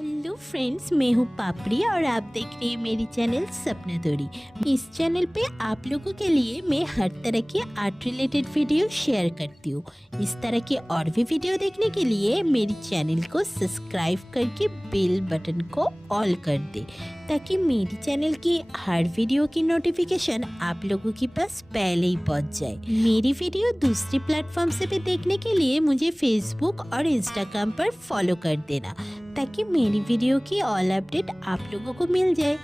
Hello friends, मैं हूँ पापड़ी और आप देख रहे हैं मेरी चैनल सपना तोरी। इस चैनल पे आप लोगों के लिए मैं हर तरह के आर्ट रिलेटेड वीडियो शेयर करती हूँ। इस तरह के और भी वीडियो देखने के लिए मेरी चैनल को सब्सक्राइब करके बेल बटन को ऑल कर दे, ताकि मेरी चैनल की हर वीडियो की नोटिफिकेशन आप लोगों के पास पहले ही पहुँच जाए। मेरी वीडियो दूसरी प्लेटफॉर्म से भी देखने के लिए मुझे फेसबुक और इंस्टाग्राम पर फॉलो कर देना, ताकि मेरी वीडियो की ऑल अपडेट आप लोगों को मिल जाए।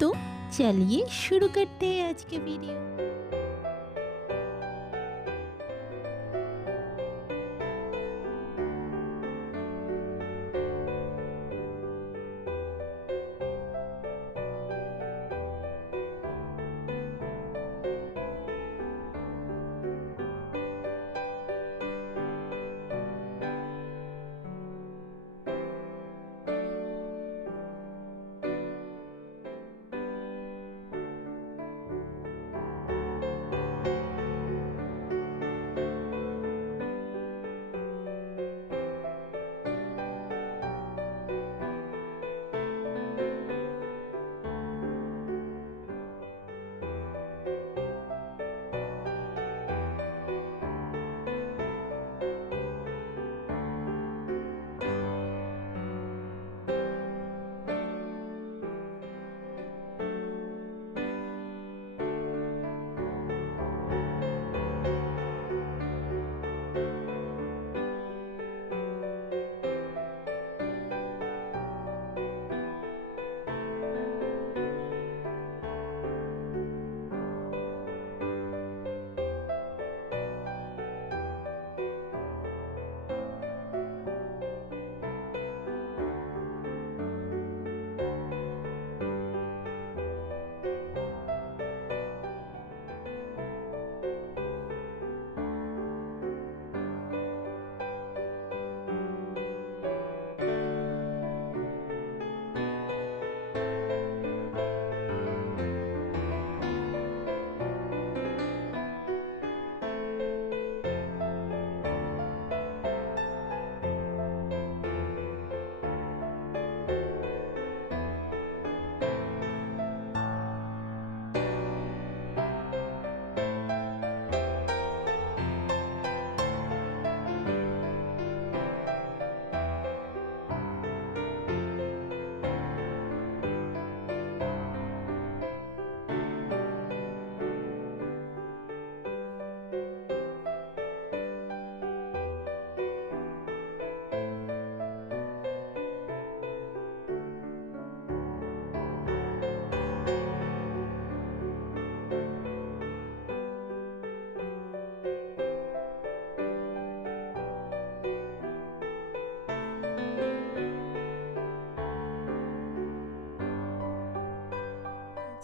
तो चलिए शुरू करते हैं आज के वीडियो।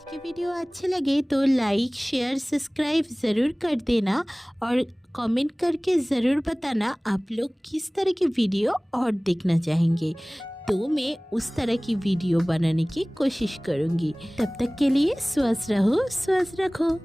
के वीडियो अच्छे लगे तो लाइक शेयर सब्सक्राइब ज़रूर कर देना और कमेंट करके ज़रूर बताना आप लोग किस तरह की वीडियो और देखना चाहेंगे। तो मैं उस तरह की वीडियो बनाने की कोशिश करूँगी। तब तक के लिए स्वस्थ रहो, स्वस्थ रखो।